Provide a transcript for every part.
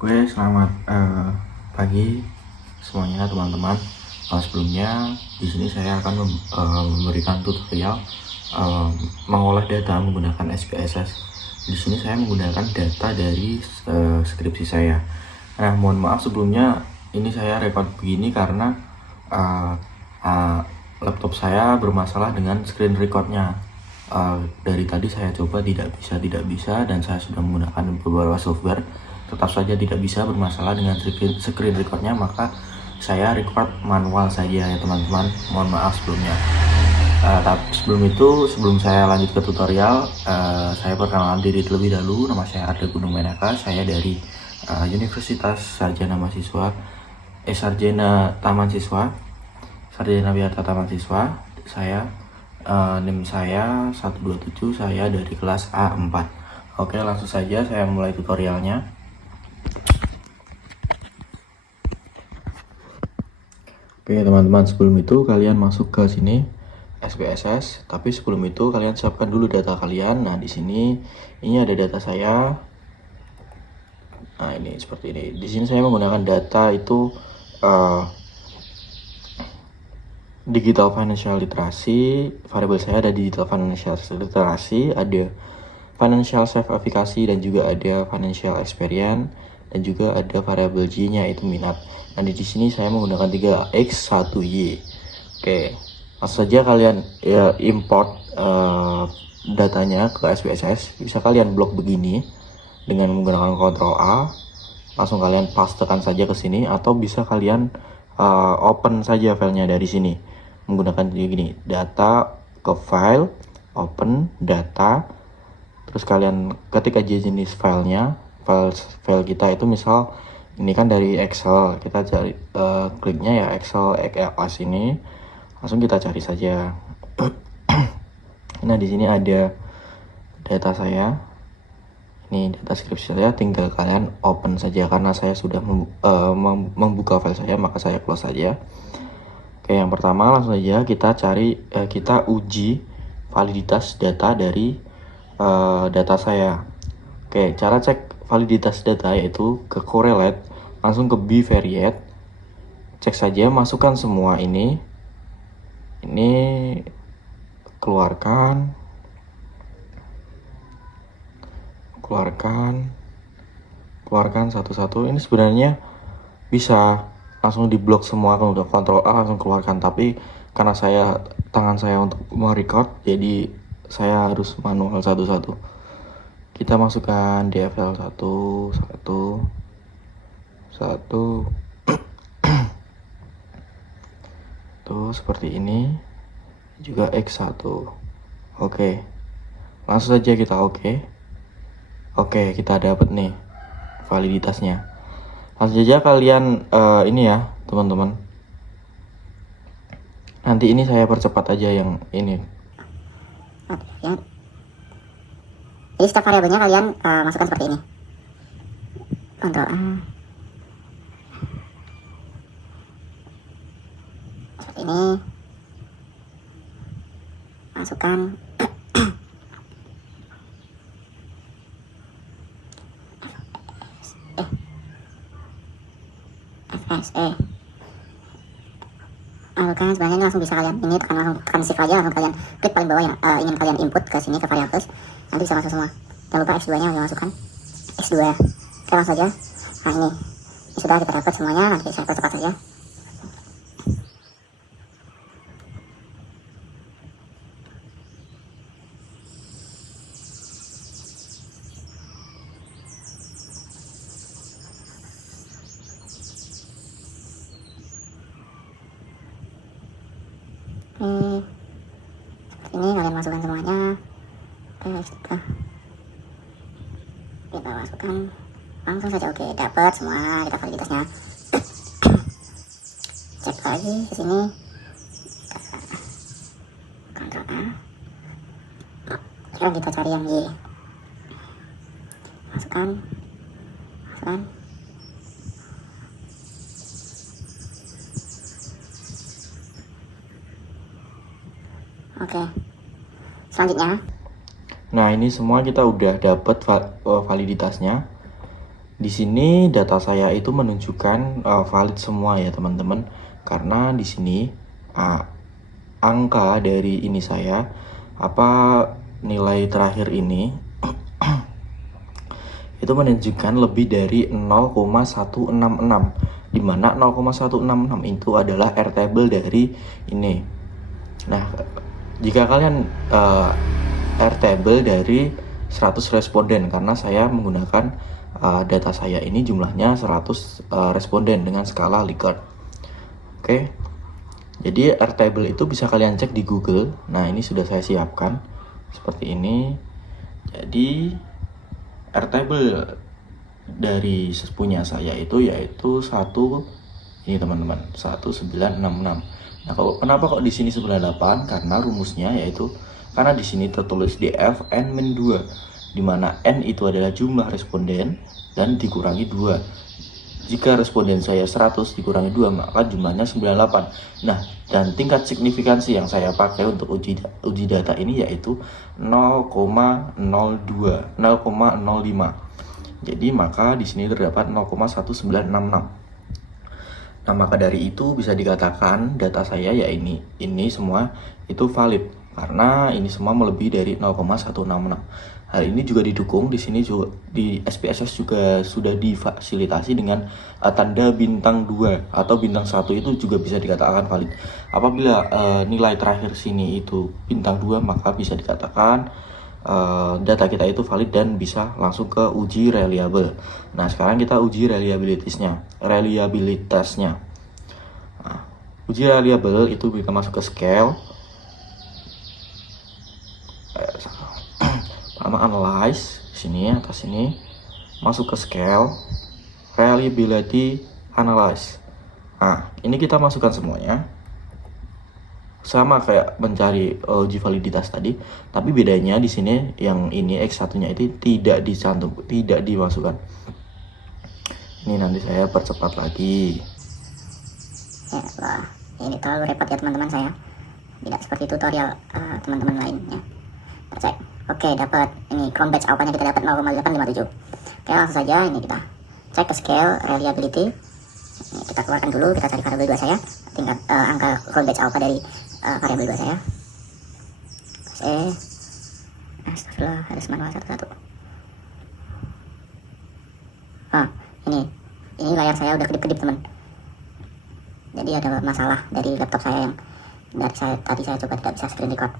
Gue selamat pagi semuanya teman-teman. Sebelumnya di sini saya akan memberikan tutorial mengolah data menggunakan SPSS. Di sini saya menggunakan data dari skripsi saya. Nah, mohon maaf sebelumnya ini saya record begini karena laptop saya bermasalah dengan screen recordnya. Dari tadi saya coba tidak bisa dan saya sudah menggunakan beberapa software, tetap saja tidak bisa, bermasalah dengan screen recordnya. Maka saya record manual saja ya teman-teman, mohon maaf sebelumnya. Tapi sebelum saya lanjut ke tutorial, saya perkenalan diri terlebih dahulu. Nama saya Arda Gunung Menaka, saya dari Universitas Sarjana Sarjana Wiyata Taman Siswa. NIM saya 127, saya dari kelas A4. Oke, langsung saja saya mulai tutorialnya. Oke teman-teman, sebelum itu kalian masuk ke sini SPSS, tapi sebelum itu kalian siapkan dulu data kalian. Nah, di sini ini ada data saya. Nah, ini seperti ini. Di sini saya menggunakan data itu digital financial literacy. Variabel saya ada digital financial literacy, ada financial self efficacy, dan juga ada financial experience, dan juga ada variabel J-nya itu minat. Nah, di sini saya menggunakan 3X 1Y. Oke, langsung saja kalian import datanya ke SPSS. Bisa kalian blok begini dengan menggunakan Ctrl A. Langsung kalian pastekan saja ke sini, atau bisa kalian open saja filenya dari sini menggunakan gini, data ke file, open data, terus kalian ketik aja jenis filenya. File kita itu misal ini kan dari Excel, kita cari kliknya ya Excel XLS ini, langsung kita cari saja. Nah, di sini ada data saya, ini data skripsi saya, tinggal kalian open saja. Karena saya sudah membuka file saya, maka saya close saja. Oke, yang pertama langsung saja kita cari, kita uji validitas data dari data saya. Oke, cara cek validitas data yaitu ke correlate, langsung ke bivariate, cek saja, masukkan semua ini keluarkan satu-satu. Ini sebenarnya bisa langsung diblok semua, kalau udah Ctrl A langsung keluarkan, tapi karena tangan saya untuk merecord, jadi saya harus manual satu-satu. Kita masukkan DFL 1 tuh seperti ini, juga X1. Oke, langsung saja kita oke, kita dapat nih validitasnya. Langsung saja kalian ini ya teman-teman, nanti ini saya percepat aja yang ini. Ya. Jadi setiap variabelnya kalian masukkan seperti ini. Ctrl A. Seperti ini. Masukkan. FSE. Kan sebenarnya ini langsung bisa kalian ini tekan shift aja, langsung kalian klik paling bawah yang ingin kalian input ke sini ke variables, nanti bisa masuk semua. Jangan lupa X2 nya harus masukkan X2. Oke, langsung saja. Nah, ini sudah kita dapat semuanya, nanti saya percepat saja. Seperti ini kalian masukkan semuanya. Oke, kita masukkan langsung saja. Oke, dapat semua kita validitasnya. Cek lagi ke sini, Ctrl A. Sekarang kita cari yang Y. Masukkan. Oke, selanjutnya. Nah, ini semua kita udah dapat validitasnya. Di sini data saya itu menunjukkan valid semua ya teman-teman, karena di sini angka dari ini saya nilai terakhir ini itu menunjukkan lebih dari 0,166, di mana 0,166 itu adalah airtable dari ini. Nah, jika kalian airtable dari 100 responden, karena saya menggunakan data saya ini jumlahnya 100 responden dengan skala Likert. Oke. Jadi airtable itu bisa kalian cek di Google. Nah, ini sudah saya siapkan seperti ini. Jadi airtable dari punya saya itu yaitu ini teman-teman, 1966. Nah, kenapa kok di sini 98? Karena rumusnya yaitu karena di sini tertulis di Fn-2, di mana n itu adalah jumlah responden dan dikurangi 2. Jika responden saya 100 dikurangi 2, maka jumlahnya 98. Nah, dan tingkat signifikansi yang saya pakai untuk uji data ini yaitu 0,05. Jadi maka di sini terdapat 0,1966. Nah, maka dari itu bisa dikatakan data saya ya ini semua itu valid karena ini semua melebihi dari 0,166. Hal ini juga didukung di sini juga di SPSS juga sudah difasilitasi dengan tanda bintang 2 atau bintang 1, itu juga bisa dikatakan valid. Apabila nilai terakhir sini itu bintang 2, maka bisa dikatakan data kita itu valid dan bisa langsung ke uji reliable. Nah, sekarang kita uji reliabilitasnya. Nah, uji reliable itu kita masuk ke scale. Pertama analyze sini atas sini, masuk ke scale, reliability analyze. Nah, ini kita masukkan semuanya. Sama kayak mencari uji validitas tadi, tapi bedanya di sini yang ini X1-nya itu tidak dimasukkan. Ini nanti saya percepat lagi. Ya, wah, ini terlalu repot ya teman-teman saya. Tidak seperti tutorial teman-teman lainnya. Kita cek. Oke, dapat ini Chrome Batch Alpha-nya kita dapat 0,857. Oke, langsung saja ini kita cek ke scale reliability. Ini kita keluarkan dulu, kita cari variabel 2 saya, tingkat angka Chrome Batch Alpha dari variabel 2 saya. Astagfirullah, harus manual satu-satu. Ini layar saya udah kedip-kedip teman. Jadi ada masalah dari laptop saya yang tadi saya coba tidak bisa screen record.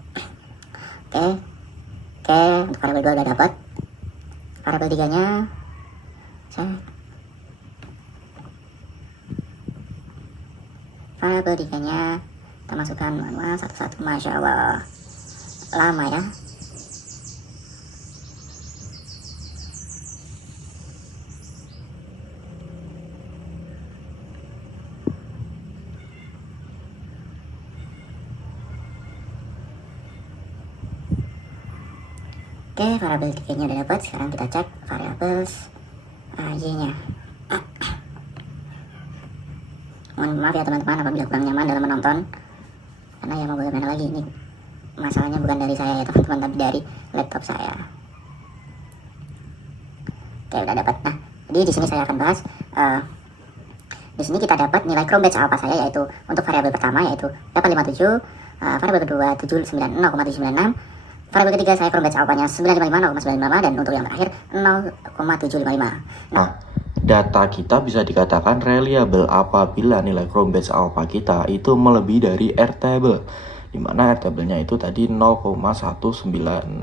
Oke, untuk variabel 2 udah dapat. Variabel 3-nya kita masukkan manual satu-satu. Masya Allah, lama ya. Oke, variabel 3-nya udah dapat. Sekarang kita cek variabel Y-nya. Mohon maaf ya teman-teman apabila kurang nyaman dalam menonton, karena ya mau bagaimana lagi, ini masalahnya bukan dari saya ya teman-teman, tapi dari laptop saya. Oke, udah dapat. Nah, jadi di sini saya akan bahas di sini kita dapat nilai Chrome Batch Alpha saya, yaitu untuk variabel pertama yaitu 857, variabel kedua 0,796, variabel ketiga saya Chrome Batch Alpha-nya 955, 0,955, dan untuk yang terakhir 0,755. Nah, data kita bisa dikatakan reliable apabila nilai Chrome Batch Alpha kita itu melebihi dari airtable, dimana airtable-nya itu tadi 0,1966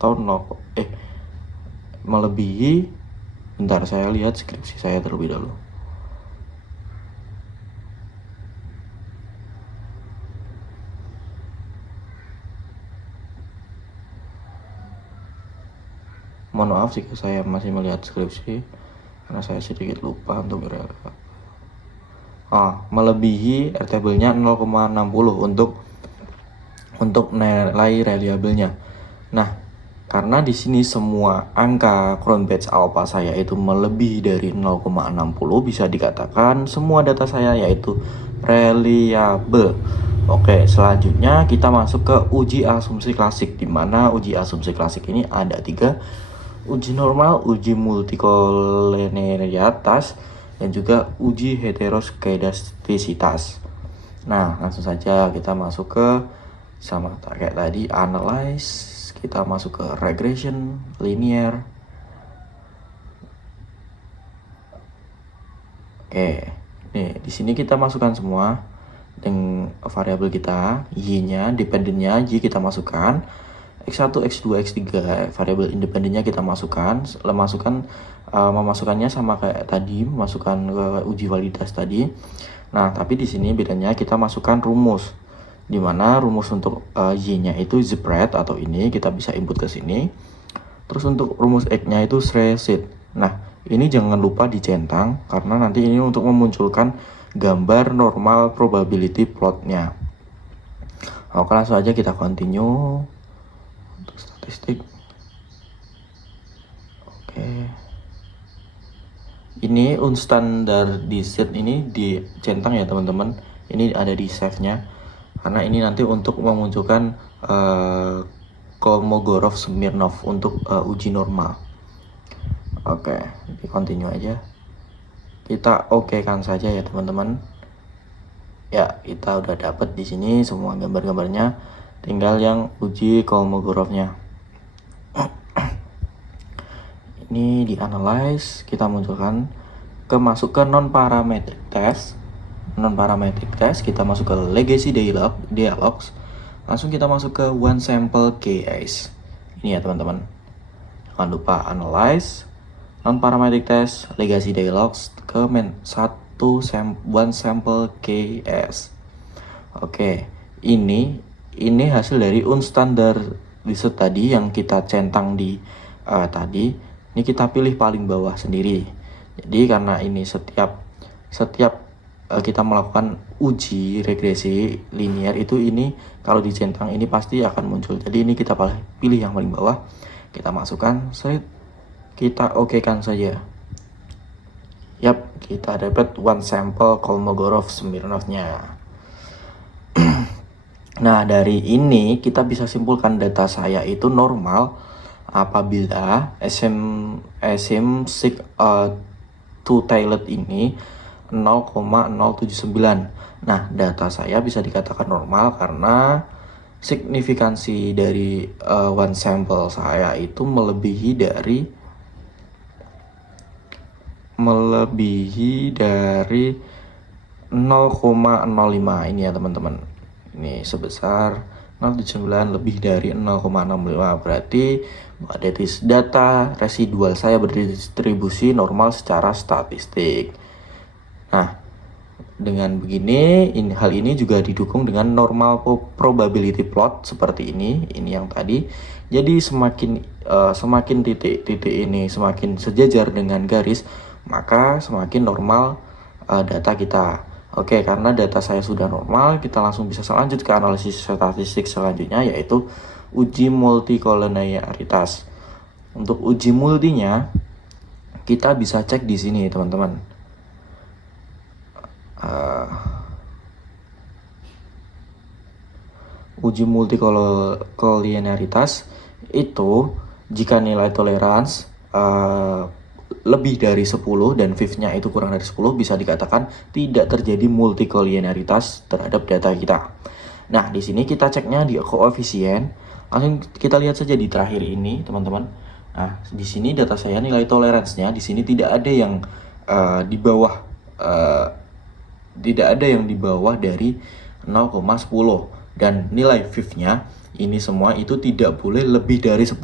atau melebihi. Bentar, saya lihat skripsi saya terlebih dahulu. Mohon maaf jika saya masih melihat skripsi, karena saya sedikit lupa untuk melebihi airtable-nya 0,60 untuk nilai reliable-nya. Nah, karena di sini semua angka Chrome Batch Alpha saya itu melebihi dari 0,60, bisa dikatakan semua data saya yaitu reliable. Oke, selanjutnya kita masuk ke uji asumsi klasik, di mana uji asumsi klasik ini ada 3. uji normal, uji multikoleneritas, dan juga uji heteroskedastisitas. Nah, langsung saja kita masuk ke sama kayak tadi, analyze, kita masuk ke regression, linear. Oke, nih di sini kita masukkan semua dengan variabel kita, y-nya, dependennya y kita masukkan, x1, x2, x3, variabel independennya kita masukkan, memasukkannya sama kayak tadi, masukkan ke uji validitas tadi. Nah, tapi di sini bedanya kita masukkan rumus, dimana rumus untuk y-nya itu spread atau ini kita bisa input ke sini. Terus untuk rumus x-nya itu spreadsheet. Nah, ini jangan lupa dicentang karena nanti ini untuk memunculkan gambar normal probability plotnya. Oke, langsung aja kita continue untuk statistik. Oke, ini unstandardized ini dicentang ya teman-teman. Ini ada di save-nya karena ini nanti untuk memunculkan Kolmogorov-Smirnov untuk uji normal. Oke, di continue aja. Kita kan saja ya teman-teman. Ya, kita udah dapat di sini semua gambar-gambarnya. Tinggal yang uji Kolmogorovnya. Ini di analyze, kita munculkan masuk ke non parametric test. Non parametric test kita masuk ke legacy dialogs. Langsung kita masuk ke one sample case. Ini ya teman-teman. Jangan lupa analyze, non parametric test, legacy dialogs ke one sample case. Oke, ini hasil dari unstandardized tadi yang kita centang di tadi. Ini kita pilih paling bawah sendiri. Jadi karena ini setiap kita melakukan uji regresi linear itu, ini kalau dicentang ini pasti akan muncul. Jadi ini kita pilih yang paling bawah, kita masukkan, kita kan saja. Yap, kita dapat one sample Kolmogorov-Smirnovnya. Nah, dari ini kita bisa simpulkan data saya itu normal apabila asymptotic two-tailed ini 0,079. Nah, data saya bisa dikatakan normal karena signifikansi dari one sample saya itu melebihi dari 0,05 ini ya teman-teman. Ini sebesar 0,79 lebih dari 0,65, berarti data residual saya berdistribusi normal secara statistik. Nah, dengan begini, hal ini juga didukung dengan normal probability plot seperti ini yang tadi. Jadi semakin titik-titik ini semakin sejajar dengan garis, maka semakin normal data kita. Oke, karena data saya sudah normal, kita langsung bisa lanjut ke analisis statistik selanjutnya, yaitu uji multikoleneritas. Untuk uji multinya, kita bisa cek di sini, teman-teman. Uji multikoleneritas itu jika nilai toleransi lebih dari 10 dan fifth-nya itu kurang dari 10, bisa dikatakan tidak terjadi multikoleneritas terhadap data kita. Nah, di sini kita ceknya di koefisien. Langsung kita lihat saja di terakhir ini, teman-teman. Nah, di sini data saya nilai toleransinya di sini tidak ada yang di bawah dari 0,10, dan nilai fifth-nya ini semua itu tidak boleh lebih dari 10.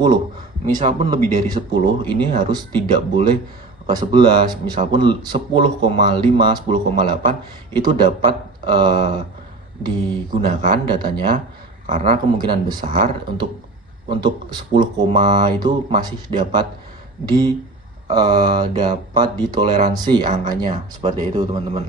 Misal pun lebih dari 10, ini harus tidak boleh 11. Misal pun 10,5, 10,8 itu dapat digunakan datanya, karena kemungkinan besar untuk 10, itu masih dapat ditoleransi angkanya, seperti itu teman-teman.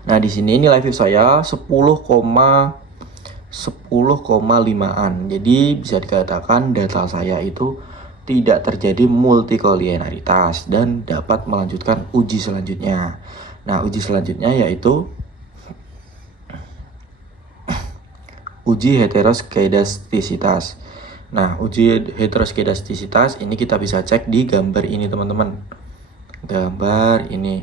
Nah, di sini nilai fifth saya 10,5an. Jadi bisa dikatakan data saya itu tidak terjadi multikoleneritas dan dapat melanjutkan uji selanjutnya. Nah, uji selanjutnya yaitu uji heteroskedastisitas. Nah, uji heteroskedastisitas ini kita bisa cek di gambar ini teman-teman. Gambar ini.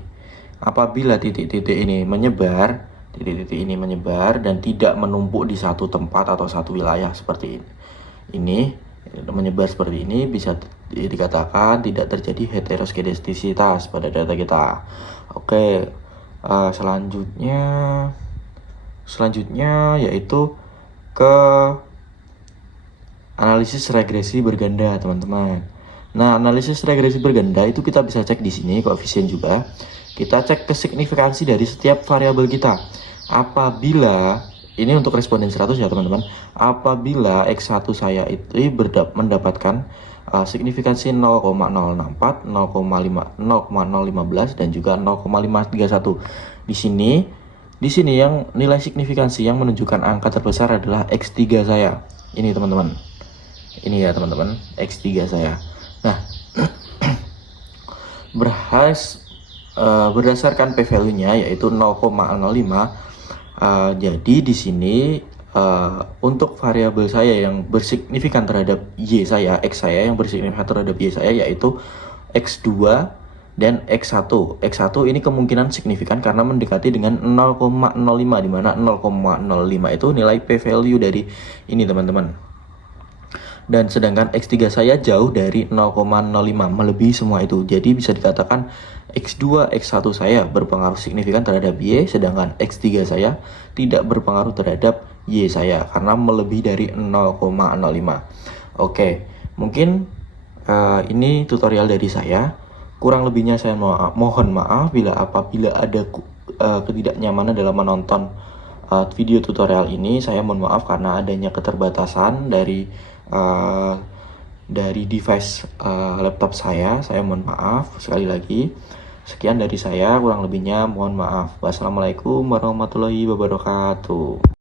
Apabila titik-titik ini menyebar, titik-titik ini menyebar dan tidak menumpuk di satu tempat atau satu wilayah seperti ini. Ini menyebar seperti ini bisa dikatakan tidak terjadi heteroskedastisitas pada data kita. Oke, selanjutnya yaitu ke analisis regresi berganda, teman-teman. Nah, analisis regresi berganda itu kita bisa cek di sini koefisien juga. Kita cek kesignifikansi dari setiap variabel kita. Apabila ini untuk responden 100 ya, teman-teman. Apabila X1 saya itu mendapatkan signifikansi 0,064, 0,015 dan juga 0,531. Di sini yang nilai signifikansi yang menunjukkan angka terbesar adalah X3 saya. Ini teman-teman. Ini ya teman-teman, X3 saya. Nah, berdasarkan p-value-nya yaitu 0,05. Jadi di sini untuk variabel saya yang bersignifikan terhadap Y saya, X saya yang bersignifikan terhadap Y saya yaitu X2 dan X1. X1 ini kemungkinan signifikan karena mendekati dengan 0,05, di mana 0,05 itu nilai p-value dari ini teman-teman. Dan sedangkan X3 saya jauh dari 0,05, melebihi semua itu. Jadi bisa dikatakan X2, X1 saya berpengaruh signifikan terhadap Y, sedangkan X3 saya tidak berpengaruh terhadap Y saya karena melebihi dari 0,05. Oke, mungkin ini tutorial dari saya. Kurang lebihnya saya mohon maaf apabila ada ketidaknyamanan dalam menonton video tutorial ini. Saya mohon maaf karena adanya keterbatasan dari device laptop saya mohon maaf sekali lagi. Sekian dari saya, kurang lebihnya mohon maaf. Wassalamualaikum warahmatullahi wabarakatuh.